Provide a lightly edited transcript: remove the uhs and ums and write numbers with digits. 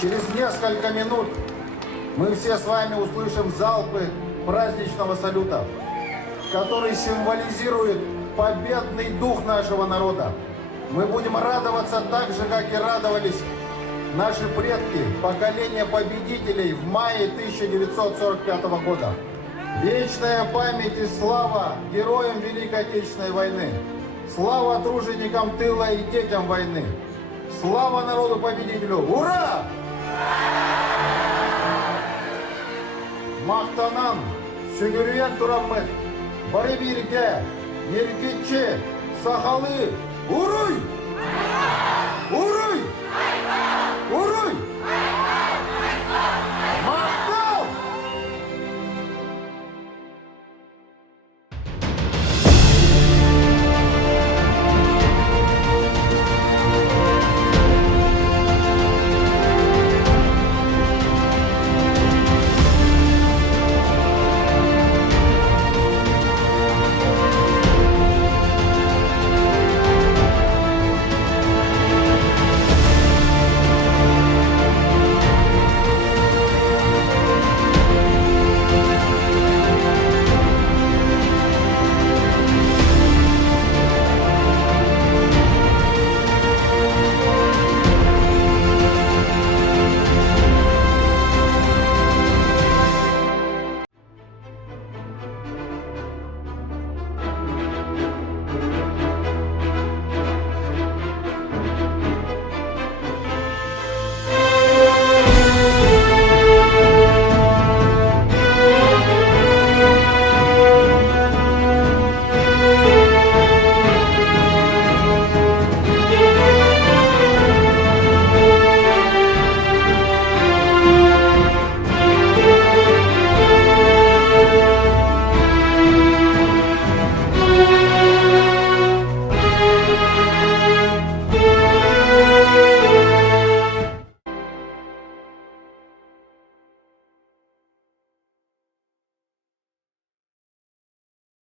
Через несколько минут мы все с вами услышим залпы праздничного салюта, который символизирует победный дух нашего народа. Мы будем радоваться так же, как и радовались наши предки, поколение победителей в мае 1945 года. Вечная память и слава героям Великой Отечественной войны. Слава труженикам тыла и детям войны. Слава народу-победителю! Ура! Мақтанан, сүгірген тұрамын, бары бірге, ергетче, сақалы, ұруй!